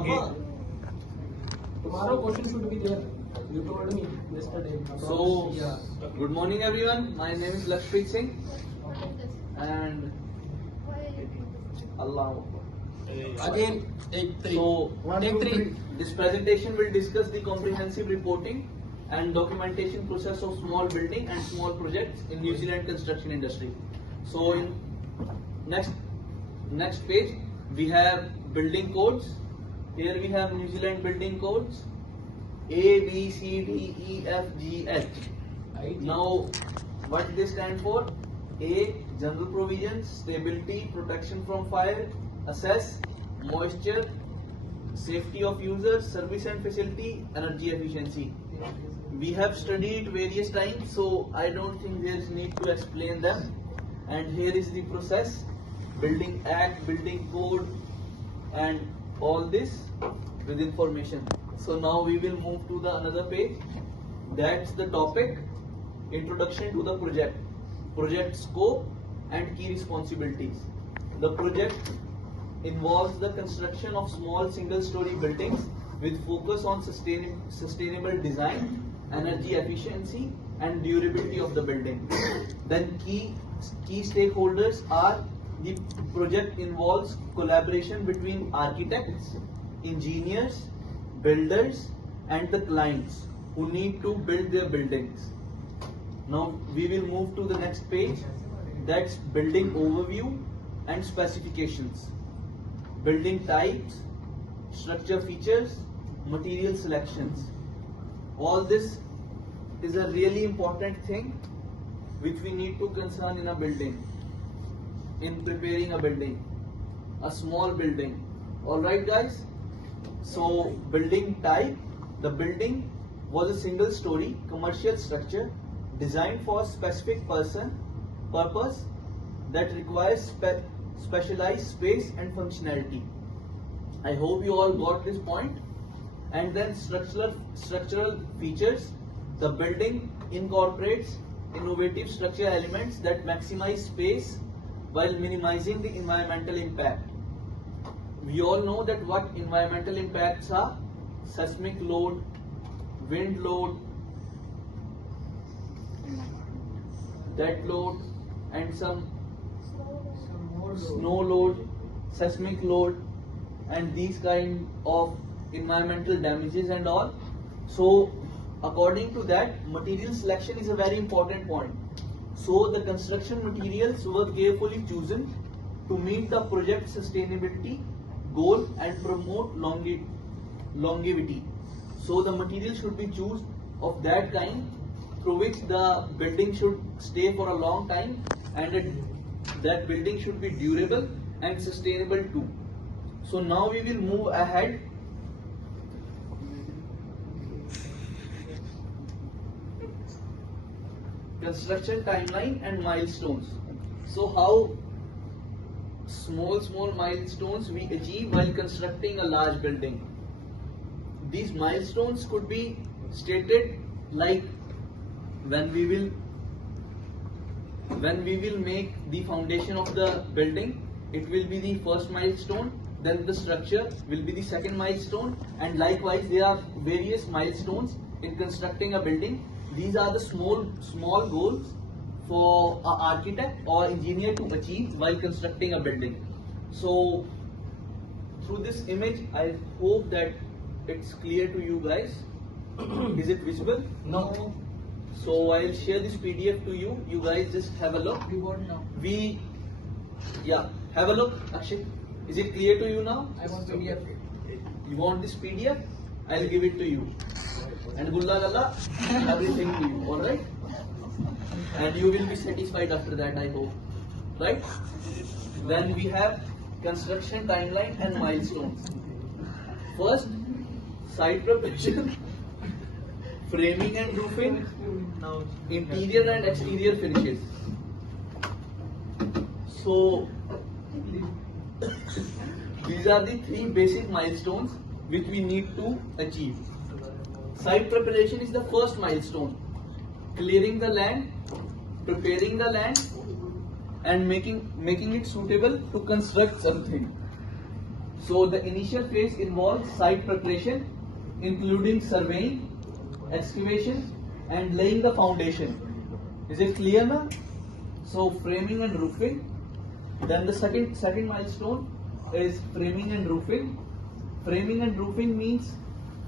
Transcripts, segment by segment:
आगे. Tomorrow question should be there. You told me yesterday. So, good morning everyone. My name is Lakshpreet Singh and Allah. Again, take three. So, Take three. this presentation will discuss the comprehensive reporting and documentation process of small building and small projects in New Zealand construction industry. So, in next page, we have building codes. Here we have New Zealand building codes A, B, C, D, E, F, G, H. Now, what they stand for? A. General provisions, stability, protection from fire, access, moisture, safety of users, service and facility, energy efficiency. We have studied various times, so I don't think there is need to explain them. And here is the process: building act, building code, and all this with information. So now we will move to the another page. That's the topic: introduction to the project scope and key responsibilities. The project involves the construction of small single-story buildings with focus on sustainable design, energy efficiency, and durability of the building. Then key stakeholders are: the project involves collaboration between architects, engineers, builders, and the clients who need to build their buildings. Now we will move to the next page. That's building overview and specifications, building types, structure features, material selections. All this is a really important thing which we need to concern in a building, in preparing a building, a small building. Alright guys, so building type: the building was a single story commercial structure designed for a specific purpose that requires specialized space and functionality. I hope you all got this point. And then structural features: the building incorporates innovative structural elements that maximize space while minimizing the environmental impact. We all know that what environmental impacts are: seismic load, wind load, dead load, and some snow load, seismic load, and these kind of environmental damages and all. So according to that, material selection is a very important point. So the construction materials were carefully chosen to meet the project sustainability goal and promote longevity. So the material should be chosen of that kind through which the building should stay for a long time, and that building should be durable and sustainable too. So now we will move ahead. Construction timeline and milestones. So how small milestones we achieve while constructing a large building. These milestones could be stated like when we will make the foundation of the building, it will be the first milestone. Then the structure will be the second milestone, and likewise there are various milestones in constructing a building. These are the small goals for an architect or engineer to achieve while constructing a building. So through this image, I hope that it's clear to you guys. Is it visible? No. So I'll share this PDF to you. You guys just have a look. We won't know. Have a look, Akshay. Is it clear to you now? I want PDF. You want this PDF? I'll give it to you. And Gulla Galla, everything to you. Alright? And you will be satisfied after that, I hope. Right? Then we have construction timeline and milestones. First, site preparation, framing and roofing, interior and exterior finishes. So these are the three basic milestones which we need to achieve. Site preparation is the first milestone. Clearing the land, preparing the land, and making it suitable to construct something. So the initial phase involves site preparation, including surveying, excavation, and laying the foundation. Is it clear now? So framing and roofing. Then the second milestone is framing and roofing. Framing and roofing means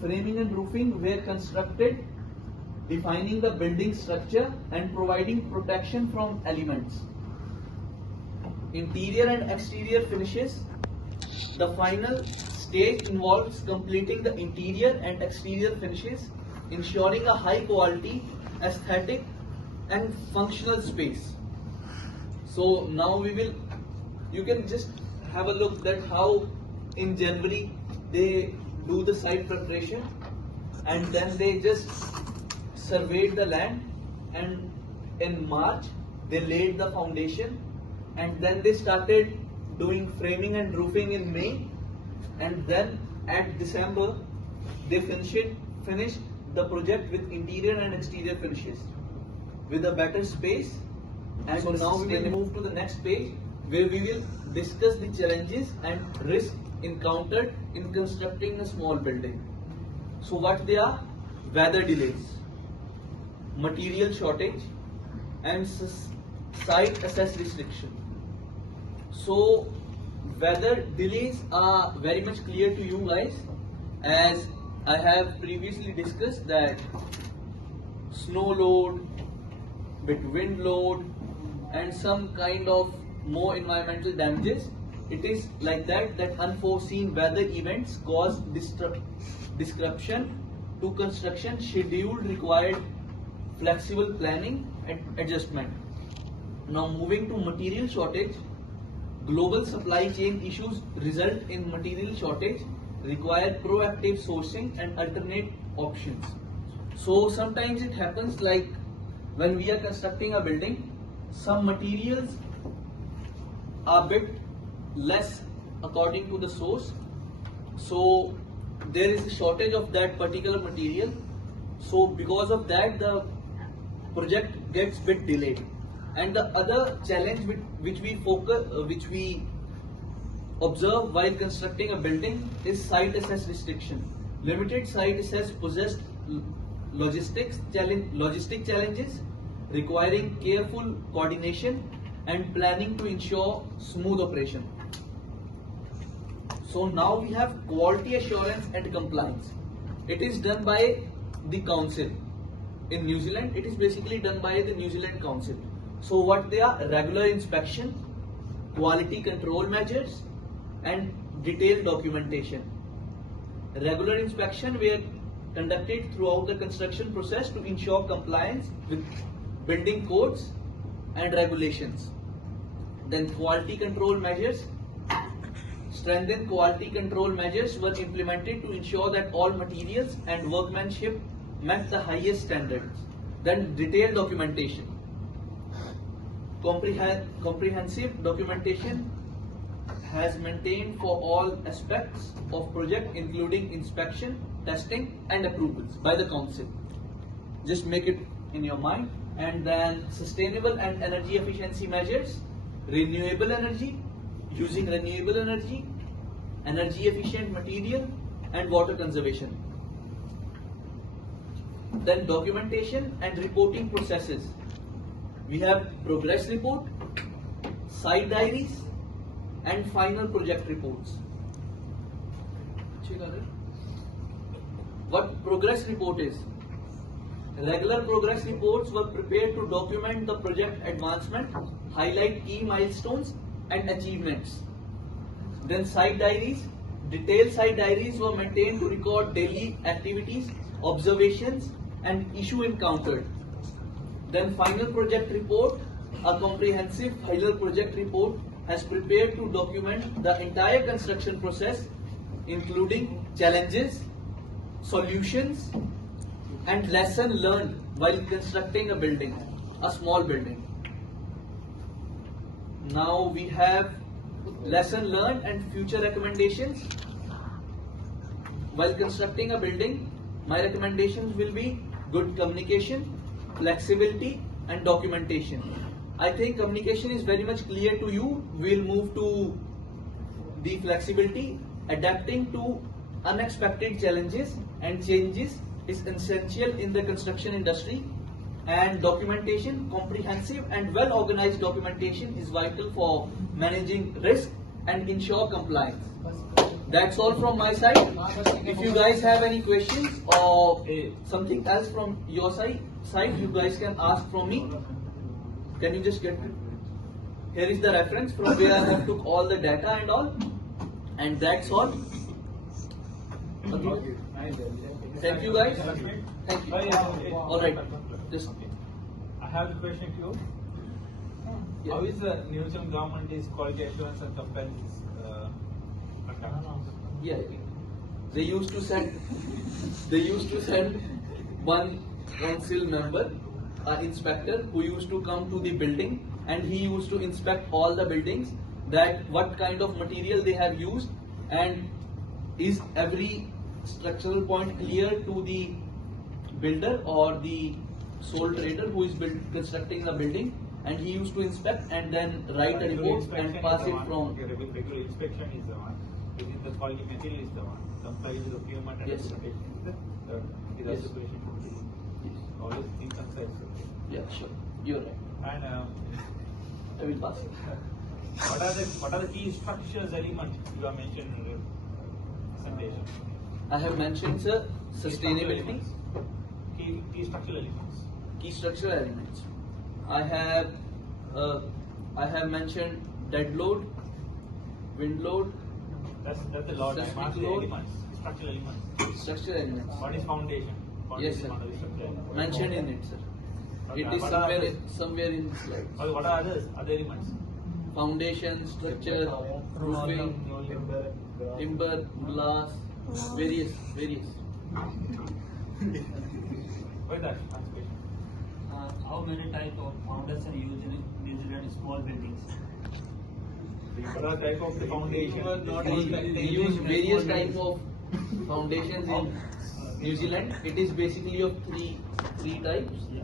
framing and roofing were constructed, defining the building structure and providing protection from elements. Interior and exterior finishes. The final stage involves completing the interior and exterior finishes, ensuring a high quality, aesthetic and functional space. So now you can just have a look at how in January they do the site preparation and then they just surveyed the land, and in March they laid the foundation, and then they started doing framing and roofing in May, and then at December they finished the project with interior and exterior finishes with a better space. And so now we will move to the next page where we will discuss the challenges and risks encountered in constructing a small building. So what they are? Weather delays, material shortage, and site access restriction. So weather delays are very much clear to you guys, as I have previously discussed that snow load, with wind load, and some kind of more environmental damages. It is like that unforeseen weather events cause disruption to construction schedule, required flexible planning and adjustment. Now moving to material shortage. Global supply chain issues result in material shortage, require proactive sourcing and alternate options. So sometimes it happens like when we are constructing a building, some materials are a bit less according to the source. So there is a shortage of that particular material. So because of that, the project gets bit delayed. And the other challenge which we observe while constructing a building is site access restriction. Limited site access possessed logistic challenges, requiring careful coordination and planning to ensure smooth operation. So now we have quality assurance and compliance. It is done by the council. In New Zealand, it is basically done by the New Zealand Council. So what they are? Regular inspection, quality control measures, and detailed documentation. Regular inspection were conducted throughout the construction process to ensure compliance with building codes and regulations. Then quality control measures. Strengthened quality control measures were implemented to ensure that all materials and workmanship met the highest standards. Then detailed documentation. Comprehensive documentation has maintained for all aspects of project, including inspection, testing and approvals by the council. Just make it in your mind. And then sustainable and energy efficiency measures, renewable energy, using renewable energy, energy efficient material and water conservation. Then documentation and reporting processes. We have progress report, site diaries and final project reports. What progress report is? Regular progress reports were prepared to document the project advancement, highlight key milestones and achievements. Then site diaries. Detailed site diaries were maintained to record daily activities, observations and issue encountered. Then final project report. A comprehensive final project report has prepared to document the entire construction process, including challenges, solutions and lesson learned while constructing a building, a small building. Now we have lesson learned and future recommendations. While constructing a building, my recommendations will be good communication, flexibility and documentation. I think communication is very much clear to you. We'll move to the flexibility. adapting to unexpected challenges and changes is essential in the construction industry, and documentation, comprehensive and well organized documentation is vital for managing risk and ensure compliance. That's all from my side. If you guys have any questions or something else from your side, you guys can ask from me. Can you just get it? Here is the reference from where I have took all the data and all, and that's all. Okay. Thank you guys. Thank you. All right. Just I have a question to you. Yeah. How is the New Zealand government is quality assurance and compliance conduct? yeah. They used to send one council member, inspector, who used to come to the building, and he used to inspect all the buildings, that what kind of material they have used, and is every structural point clear to the builder or the sole trader who is constructing the building, and he used to inspect and then write a report and pass it from. Regular inspection is the one. Within the quality material is the one. Compliance with the procurement and Yes. documentation is the third. It Yes. also question should be always think concise. Yeah, sure. You're right. And I will pass it. what are the key structures elements you have mentioned in your presentation? I have mentioned, sir, sustainability, Key structural elements. key structural elements. I have mentioned dead load, wind load, That's the lot. I'm Seismic asking load. elements. Structural elements. structural elements. What is foundation? Yes, sir. Foundation structure. Mentioned in it, sir. Okay, It is what are others? somewhere in the slide. What are others? Other elements? Foundation, structure, roofing, timber, glass, various. Why that? Last question. How many type of foundation used in New Zealand small buildings? What are type of the foundation? We use various type of foundations in New Zealand. It is basically of three types.